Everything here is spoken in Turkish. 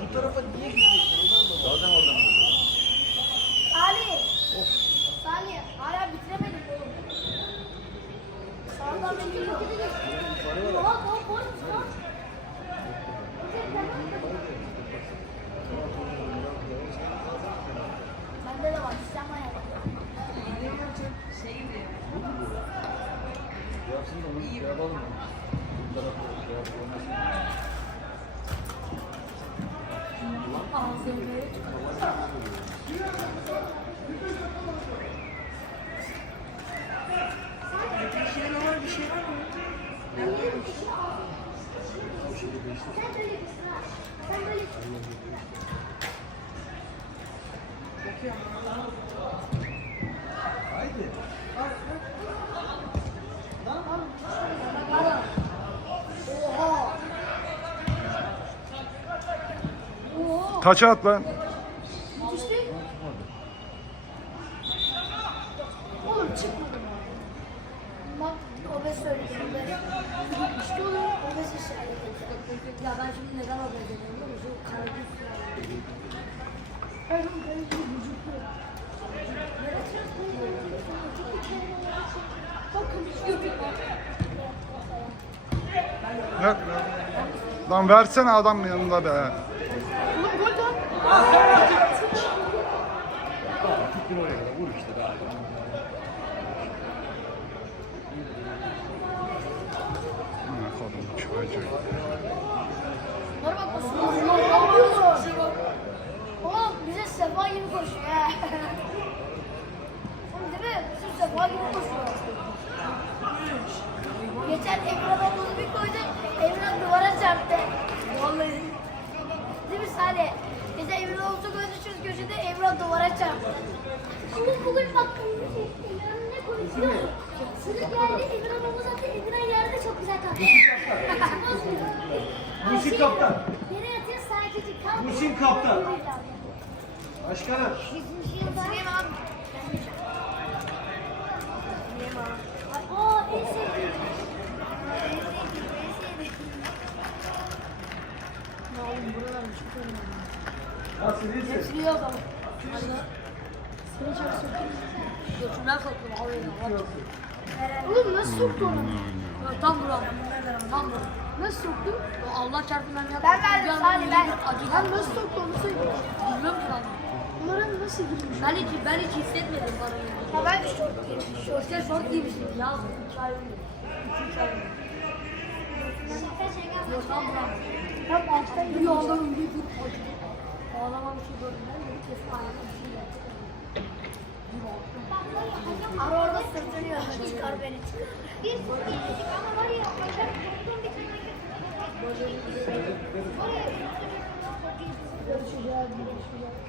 Bu tarafa niye gittin? Oradan oradan. Salih. Salih hala bitiremedim oğlum. Sağdan bitiremedim. Oha oha oha. Bende de var. Sen bana Yapsın da onu şey yapalım. Bu tarafa şey yapalım. Bir şeyler var, bir şey var mı? Bakıyorum. Haydi. Oha. Taça at lan. Oğlum çıkmadı. Bak obez. Obez. İşte oğlum obez işareti. Ya ben şimdi neden obez ediyorum? Şu karadüz ben bir vücutlu. Lan versene adam yanında be. Tuttum oraya kadar. Vur işte daha. Kodum çocuğu. Bana bak Osman. Ne yapıyorsun? Oğlum bize sefa gibi koşuyor değil mi? Bizim sefa gibi koşuyor. Geçen bir koydu. Emrah duvara çarptı. Vallahi. Değil? Geçen Emrah duvara çarptı. Ama bugün bak Emrah'ın ne konuşuyor? Sıra geldi Emrah ablamı zaten Emrah yerde çok güzel kalktı. Muhsin kaptan. Yere yatıyor sadece kalk. Muhsin kaptan. Başkanım. Süreyim abi. Aa en sevdiğim. En sevdiğim, en sevdiğim. Ya oğlum buralar çok önemli. Nasıl iyisin? Ama. Seni çok soktum. Götümden soktum. Oğlum nasıl soktu onu? Tam buram. Tam buram. Nasıl soktu? Allah çarptı ben yaptım. Ben verdim Salih ben. Ben nasıl soktu onu söyle. Bilmiyorum ki valla. Numaran nasıl girmiş? Ben hiç, ben hiç hissetmedim parayı. Ha ben de şort giymişim. İşte şort giymişim. Yaz, üç ay önce. İki, ay önce. Yok tam buram. Tam alttan bir yoldan bir acıdı. Ağlama bir şey gördüm. Ben de kesin ayağına bir şey yaptım. Bir baktım. Ara orada sırtınıyor. Çıkar beni çıkar. Biz gittik ama var ya başar korktum bir tane. Görüşeceğiz, görüşeceğiz.